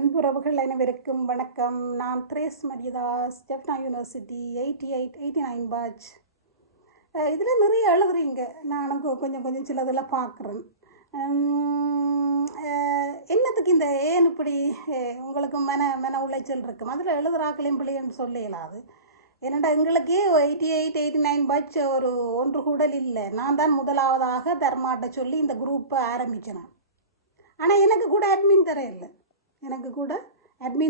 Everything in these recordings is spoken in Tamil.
அன்புறவுகள் அனைவருக்கும் வணக்கம். நான் த்ரேஸ் மரியதாஸ், ஜெஃப்னா யூனிவர்சிட்டி 88-89 பேட்ச். இதில் நிறைய எழுதுறீங்க, நானும் கொஞ்சம் கொஞ்சம் சிலதெல்லாம் பார்க்குறேன். என்னத்துக்கு இந்த ஏன் இப்படி உங்களுக்கு மன உளைச்சல் இருக்கும்? அதில் எழுதுறாக்களையும் பிள்ளைன்னு சொல்ல இயலாது. என்னடா எங்களுக்கே 88-89 பேட்ச் ஒரு ஒன்று கூடல் இல்லை. நான் தான் முதலாவதாக தர்மாட்ட சொல்லி இந்த குரூப்பை ஆரம்பித்தேன். ஆனால் எனக்கு கூட அட்மின்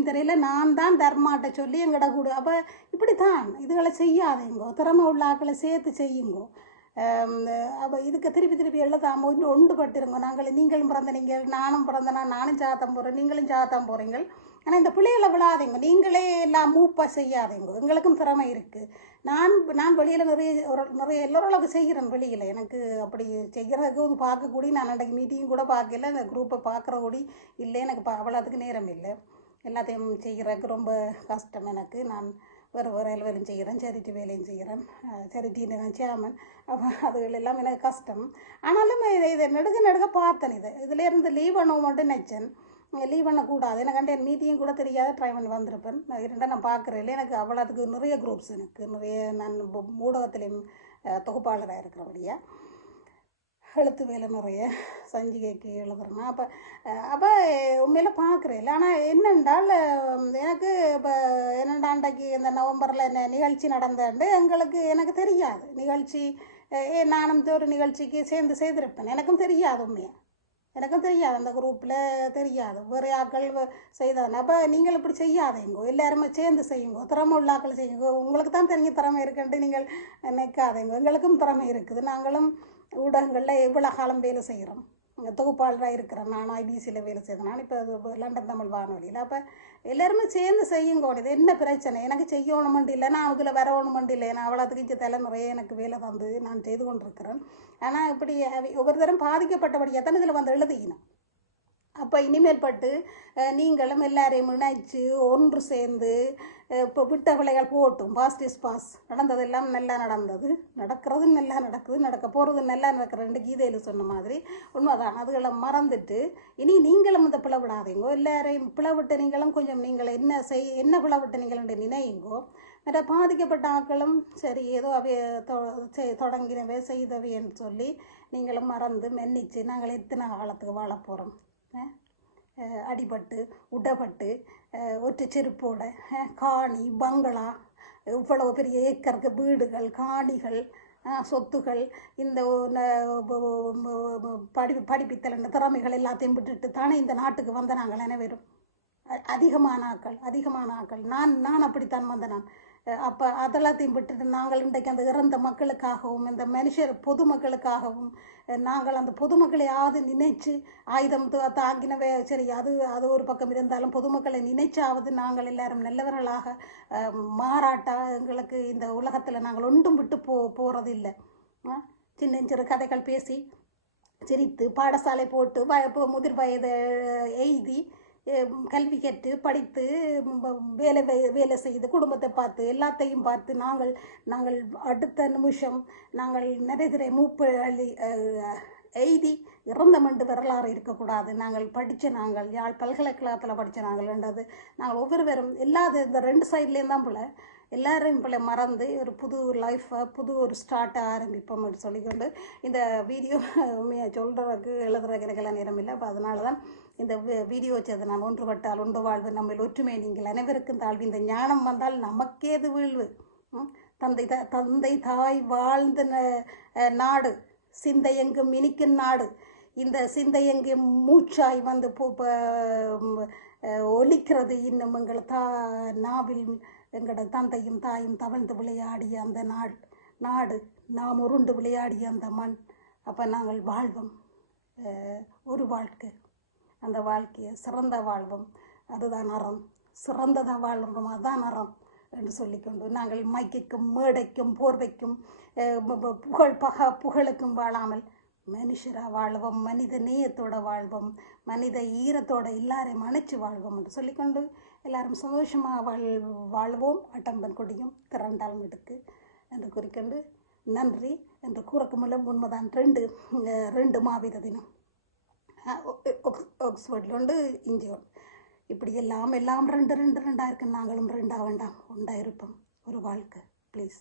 தெரியல. நான் தான் தர்மாட்ட சொல்லி எங்கட கூட. அப்போ இப்படி தான் இதுகளை செய்யாதேங்கோ, திறமை உள்ள ஆக்களை சேர்த்து செய்யுங்கோ. அப்போ இதுக்கு திருப்பி எழுதாமல் ஒன்றுபட்டுருங்க. நீங்களும் பிறந்த நீங்கள், நானும் பிறந்தனா, நானும் சாத்தம் போகிறேன், நீங்களும் சாத்தம் போகிறீங்க. ஆனால் இந்த பிள்ளைகளை விழாதீங்க, நீங்களே எல்லாம் மூப்பாக செய்யாதீங்க. எங்களுக்கும் திறமை இருக்குது. நான் வெளியில் நிறைய எல்லோரளவுக்கு செய்கிறேன். வெளியில் எனக்கு அப்படி செய்கிறதுக்கு ஒரு பார்க்கக்கூடி, நான் அன்றைக்கு மீட்டிங் கூட பார்க்கல, அந்த குரூப்பை பார்க்குற கூடி இல்லை. எனக்கு அவ்வளோத்துக்கு நேரம் இல்லை. எல்லாத்தையும் செய்கிறதுக்கு ரொம்ப கஷ்டம் எனக்கு. நான் வேறு வேலையும் செய்கிறேன், சேரிட்டி வேலையும் செய்கிறேன். சேரிட்டின்னு நான் சேர்மன். அப்போ அதுகள் எல்லாம் எனக்கு கஷ்டம். ஆனாலும் இதை நெடுக பார்த்தேன். இதிலேருந்து லீவ் பண்ணவும் மட்டும் நினச்சேன். லீவ் பண்ணக்கூடாது. எனக்கு என் மீட்டிங் கூட தெரியாத ட்ரை பண்ணி வந்திருப்பேன். நான் பார்க்குறேன் இல்லை, எனக்கு அவ்வளோத்துக்கு நிறைய குரூப்ஸ், எனக்கு நிறைய, நான் ஊடகத்திலையும் தொகுப்பாளராக இருக்கிறபடியா எழுத்து வேலை நிறைய சஞ்சிகைக்கு எழுதுறேன்னா. அப்போ உண்மையில் பார்க்குறேன். ஆனால் என்னென்றால் எனக்கு இப்போ என்னெண்டாண்டைக்கு இந்த நவம்பரில் என்ன நிகழ்ச்சி நடந்தாண்டு எனக்கு தெரியாது. நிகழ்ச்சி நானும் ஒரு நிகழ்ச்சிக்கு செய்திருப்பேன். எனக்கும் தெரியாது, உண்மையாக எனக்கும் தெரியாது. அந்த குரூப்பில் தெரியாது, வேறு ஆக்கள் செய்தாங்க. அப்போ நீங்கள் இப்படி செய்யாதேங்கோ, எல்லாருமே சேர்ந்து செய்யுங்கோ, திறமை உள்ள ஆக்கள் செய்யுங்கோ. உங்களுக்கு தான் தெரிஞ்ச திறமை இருக்குன்ட்டு நீங்கள் நிற்காதேங்கோ. எங்களுக்கும் திறமை இருக்குது. நாங்களும் ஊடகங்களில் எவ்வளோ காலம் வேலை செய்கிறோம். தொகுப்பாளராக இருக்கிறேன். நான் ஐபிசியில் வேலை செய்தேன். நான் இப்போ லண்டன் தமிழ் வானொலியில். அப்போ எல்லாருமே சேர்ந்து செய்யுங்கோ. இது என்ன பிரச்சனை? எனக்கு செய்யணுமெண்டு இல்லை, நான் அதில் வரணுமெண்டு இல்லை. நான் அவ்வளோத்துக்கு தலைமுறையே எனக்கு வேலை தந்து நான் செய்து கொண்டிருக்கிறேன். ஆனால் இப்படி ஒவ்வொரு தரம் பாதிக்கப்பட்டபடியாக தான் இதில் வந்து எழுதிக்கணும். அப்போ இனிமேல் பட்டு நீங்களும் எல்லாரையும் இணைச்சு ஒன்று சேர்ந்து இப்போ விட்ட பிள்ளைகள் போட்டும். Past is past. நடந்ததெல்லாம் நல்லா நடந்தது, நடக்கிறது நல்லா நடக்குது, நடக்க போகிறது நல்லா நடக்கிற ரெண்டு கீதையில் சொன்ன மாதிரி உண்மைதான். அதுகளை மறந்துட்டு இனி நீங்களும் இந்த பிளவிடாதீங்கோ. எல்லாரையும் பிளவிட்ட நீங்களும் கொஞ்சம் நீங்கள் என்ன பிளவிட்ட நீங்கள் நினையுங்கோ. மற்ற பாதிக்கப்பட்ட ஆக்களும் சரி ஏதோ அவைய தொடங்கினவே செய்தவைன்னு சொல்லி நீங்களும் மறந்து மென்னிச்சு நாங்கள் எத்தனை காலத்துக்கு வாழ போகிறோம்? அடிபட்டு உடப்பட்டு ஒற்றை செருப்போட காணி பங்களா, இவ்வளவு பெரிய ஏக்கருக்கு வீடுகள், காணிகள், சொத்துகள், இந்த படிப்பித்தல் திறமைகள் எல்லாத்தையும் விட்டுட்டு தானே இந்த நாட்டுக்கு வந்த நாங்கள் அனைவரும். அதிகமான ஆக்கள் நான் அப்படித்தான் வந்த நான். அப்போ அதெல்லாத்தையும் விட்டுட்டு நாங்கள் இன்றைக்கு அந்த இறந்த மக்களுக்காகவும் இந்த பொதுமக்களுக்காகவும் நாங்கள் அந்த பொதுமக்களையாவது நினைச்சு ஆயுதம் தாங்கினவே சரி, அது ஒரு பக்கம் இருந்தாலும் பொதுமக்களை நினைச்சாவது நாங்கள் எல்லாரும் நல்லவர்களாக மாறாட்டா எங்களுக்கு இந்த உலகத்தில் நாங்கள் ஒன்றும் விட்டு போகிறது இல்லை. சின்ன சிறு கதைகள் பேசி சிரித்து பாடசாலை போட்டு முதிர் வயதை எய்தி கல்வி கற்று படித்து வேலை செய்து குடும்பத்தை பார்த்து எல்லாத்தையும் பார்த்து நாங்கள் அடுத்த நிமிஷம் நாங்கள் நிறைய மூப்பு எய்தி இறந்தமென்று வரலாறு இருக்கக்கூடாது. நாங்கள் யாழ் பல்கலைக்கழகத்தில் படித்த நாங்கள்ன்றது நாங்கள் ஒவ்வொருவரும் இந்த ரெண்டு சைட்லேயும் தான் போல் எல்லாரும் மறந்து ஒரு புது லைஃப்பை புது ஒரு ஸ்டார்ட்டை ஆரம்பிப்போம் என்று சொல்லிக்கொண்டு இந்த வீடியோ சொல்கிறதுக்கு எழுதுறதுக்கு எனக்கெல்லாம் நேரம் இல்லை. அப்போ அதனால தான் இந்த வீடியோ வச்சது. நான் ஒன்றுபட்டால் ஒன்று வாழ்வு, நம்ம ஒற்றுமை நீங்கள் அனைவருக்கும் தாழ்வு, இந்த ஞானம் வந்தால் நமக்கேது வீழ்வு, தந்தை தாய் வாழ்ந்த நாடு, சிந்தை எங்கும் இனிக்கும் நாடு, இந்த சிந்தை எங்கும் மூச்சாய் வந்து ஒலிக்கிறது இன்னும் எங்கள் நாவில் எங்களோட தந்தையும் தாயும் தவழ்ந்து விளையாடிய அந்த நாடு, நாம் உருண்டு விளையாடிய அந்த மண். அப்போ நாங்கள் வாழ்வோம் ஒரு வாழ்க்கை, அந்த வாழ்க்கையை சிறந்த வாழ்வோம், அதுதான் அறம். சிறந்ததாக வாழ்கிறோம், அதுதான் அறம் என்று சொல்லிக்கொண்டு நாங்கள் மைக்கும் மேடைக்கும் போர்வைக்கும் புகழுக்கும் வாழாமல் மனுஷராக வாழ்வோம், மனித நேயத்தோடு வாழ்வோம், மனித ஈரத்தோடு எல்லாரையும் அணைச்சி வாழ்வோம் என்று சொல்லிக்கொண்டு எல்லாரும் சந்தோஷமாக வாழ்வோம். அட்டம்பன் கொடியும் திரண்டாலும் எடுக்கு என்று குறிக்கொண்டு நன்றி என்று கூறக்குமுள்ள உண்மைதான். ரெண்டு மாவீர தினம் ஆக்ஸ்ஃபோர்டில் உண்டு, இங்கே இப்படி எல்லாம் எல்லாம் ரெண்டு ரெண்டு ரெண்டாக இருக்கு. நாங்களும் ரெண்டாக வேண்டாம், உண்டா இருப்போம் ஒரு வாழ்க்கை. ப்ளீஸ்.